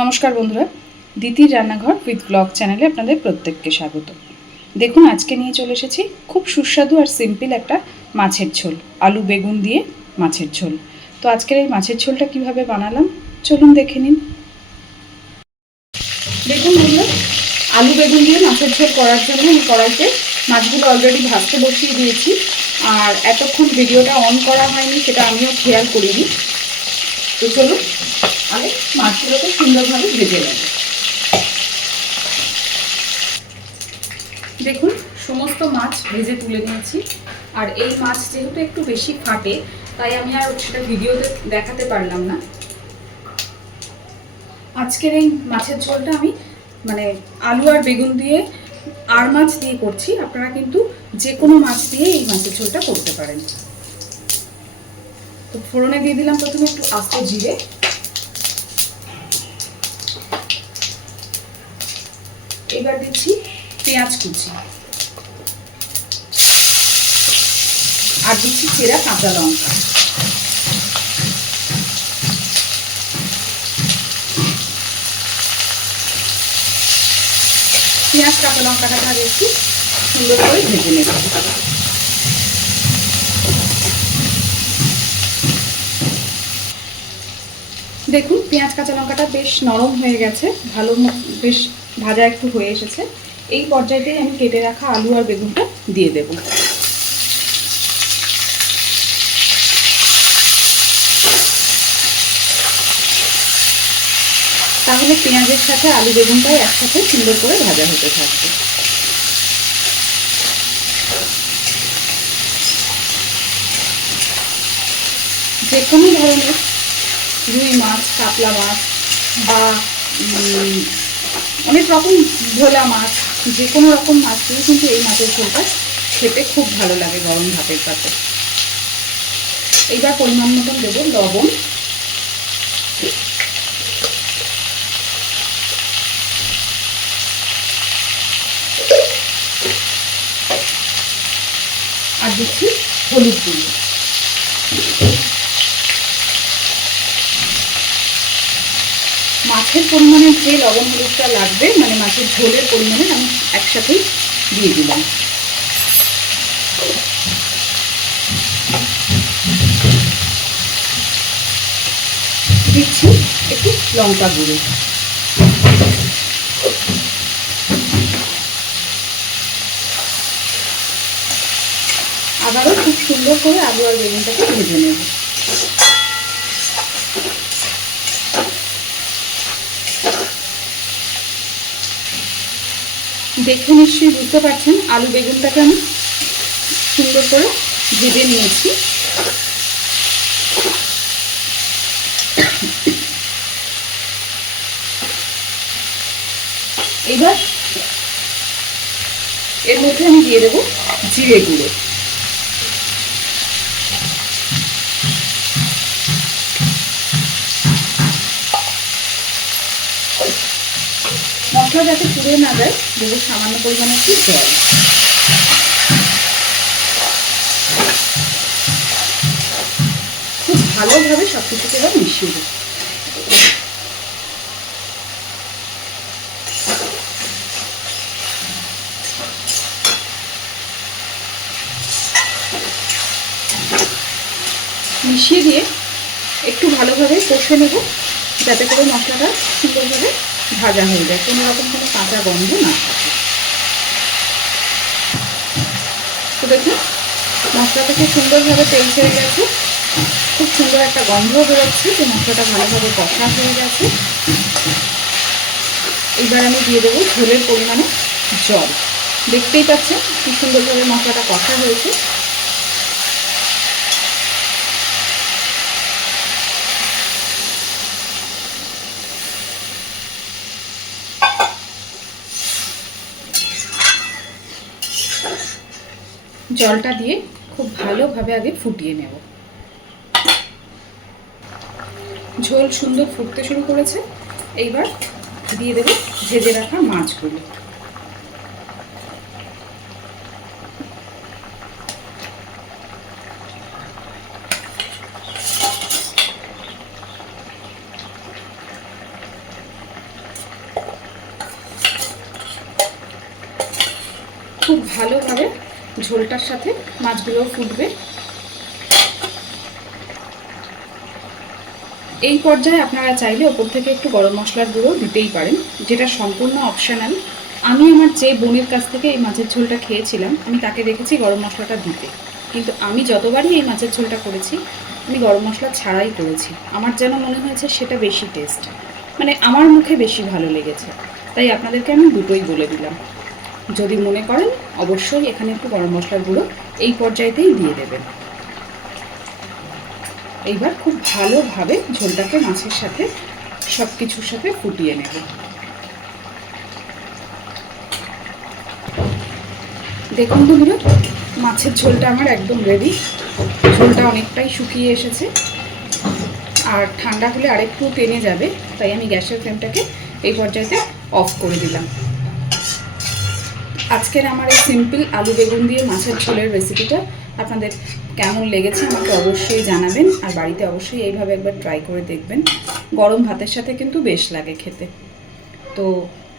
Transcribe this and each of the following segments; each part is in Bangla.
নমস্কার বন্ধুরা, দিতির রান্নাঘর উইথ ব্লগ চ্যানেলে আপনাদের প্রত্যেককে স্বাগত। দেখুন, আজকে নিয়ে চলে এসেছি খুব সুস্বাদু আর সিম্পল একটা মাছের ঝোল, আলু বেগুন দিয়ে মাছের ঝোল। তো আজকের এই মাছের ঝোলটা কিভাবে বানালাম চলুন দেখে নিন। দেখুন বন্ধুরা, আলু বেগুন দিয়ে মাছের ঝোল করার জন্য আমি কড়াইতে মাছগুলো অলরেডি ভাজতে বসিয়ে দিয়েছি। আর এতক্ষণ ভিডিওটা অন করা হয়নি, সেটা আমিও খেয়াল করিনি। তো চলুন আমি মাছগুলোকে সুন্দরভাবে ভেজে নেব। দেখুন, সমস্ত মাছ ভেজে তুলে নিয়েছি। আর এই মাছ যেহেতু একটু বেশি ফাটে, তাই আমি আর সেটা ভিডিওতে দেখাতে পারলাম না। আজকের এই মাছের ঝোলটা আমি আলু আর বেগুন দিয়ে আর মাছ দিয়ে করছি। আপনারা কিন্তু যে কোনো মাছ দিয়ে এই মাছের ঝোলটা করতে পারেন। তো ফোড়নে দিয়ে দিলাম প্রথমে একটু আস্ত জিরে, এবার দিচ্ছি পেঁয়াজ কুচি, আর দিচ্ছি চেরা কাঁচা লঙ্কা। পেঁয়াজ কাঁচা লঙ্কাটা একটু সুন্দর করে ভেজে নেব। দেখুন, পেঁয়াজ কাঁচা লঙ্কাটা বেশ নরম হয়ে গেছে, বেশ ভাজা একটু হয়ে এসেছে। এই পর্যায়েতেই আমি কেটে রাখা আলু আর বেগুনটা দিয়ে দেব। তাহলে পেঁয়াজের সাথে আলু বেগুনটাই একসাথে সুন্দর করে ভাজা হতে থাকবে। যে কোনো ধরনের রুই মাছ, কাতলা মাছ বা অনেক রকম ভোলা মাছ, যে কোনো রকম মাছ দিয়ে কিন্তু এই মাছের ঝোলটা খেতে খুব ভালো লাগে গরম ভাতের পাতে। এইবার পরিমাণ মতন দেবো লবণ, আর দিচ্ছি হলুদ গুঁড়ো। মাছের পরিমাণে যে লবণ হলুদটা লাগবে, মাছের ঝোলের পরিমাণে আমি একসাথেই দিয়ে দিলাম। দিচ্ছি একটু লঙ্কা গুঁড়ো। আবারও খুব সুন্দর করে আলু আর বেগুনটাকে ভেজে নেব। দেখে নিশ্চয়ই বুঝতে পারছেন, আলু বেগুনটাকে আমি সুন্দর করে ভেজে নিয়েছি। এবার এর মধ্যে আমি দিয়ে দেবো জিরে গুঁড়ো। মশলা যাতে পুড়ে না যায়, দেবো সামান্য পরিমাণে একটু জল। খুব ভালোভাবে সব কিছুকে এবার মিশিয়ে দেবো। মিশিয়ে দিয়ে একটু ভালোভাবে কষে নেব, যাতে করে মশলাটা সুন্দরভাবে ভাজা হয়ে যায়, কোনো রকম কোনো কাঁচা গন্ধ না থাকে। তো দেখুন, মশলা থেকে সুন্দরভাবে তেল ছেড়ে গেছে, খুব সুন্দর একটা গন্ধ বেরোচ্ছে যে মশলাটা ভালোভাবে কষা হয়ে গেছে। এইবার আমি দিয়ে দেবো ঝোলের পরিমাণে জল। দেখতেই পাচ্ছেন কি সুন্দরভাবে মশলাটা কষা হয়েছে। জলটা দিয়ে খুব ভালোভাবে আগে ফুটিয়ে নেব। ঝোল সুন্দর ফুটতে শুরু করেছে। এইবার দিয়ে দেব ভেজে রাখা মাছগুলো। খুব ভালোভাবে ঝোলটার সাথে মাছগুলো ফুটবে। এই পর্যায়ে আপনারা চাইলে ওপর থেকে একটু গরম মশলার গুঁড়ো দিতেই পারেন, যেটা সম্পূর্ণ অপশনাল। আমি আমার যে বোনের কাছ থেকে এই মাছের ঝোলটা খেয়েছিলাম, আমি তাকে দেখেছি গরম মশলাটা দিতে, কিন্তু আমি যতবারই এই মাছের ঝোলটা করেছি আমি গরম মশলা ছাড়াই করেছি। আমার যেন মনে হয়েছে সেটা বেশি টেস্ট, মানে আমার মুখে বেশি ভালো লেগেছে। তাই আপনাদেরকে আমি দুটোই বলে দিলাম। যদি মনে করেন অবশ্যই এখানে একটু গরম মশলার গুঁড়ো এই পর্যায়েতেই দিয়ে দেবেন। এইবার খুব ভালোভাবে ঝোলটাকে মাছের সাথে সব কিছুর সাথে ফুটিয়ে নেব। দেখুন বন্ধুরা, মাছের ঝোলটা আমার একদম রেডি। ঝোলটা অনেকটাই শুকিয়ে এসেছে, আর ঠান্ডা হলে আরেকটু টেনে যাবে, তাই আমি গ্যাসের ফ্লেমটাকে এই পর্যায়ে অফ করে দিলাম। আজকের আমার এই সিম্পল আলু বেগুন দিয়ে মাছের ঝোলের রেসিপিটা আপনাদের কেমন লেগেছে আমাকে অবশ্যই জানাবেন, আর বাড়িতে অবশ্যই এইভাবে একবার ট্রাই করে দেখবেন। গরম ভাতের সাথে কিন্তু বেশ লাগে খেতে। তো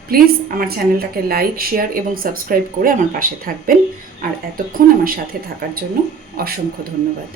প্লিজ আমার চ্যানেলটাকে লাইক, শেয়ার এবং সাবস্ক্রাইব করে আমার পাশে থাকবেন। আর এতক্ষণ আমার সাথে থাকার জন্য অসংখ্য ধন্যবাদ।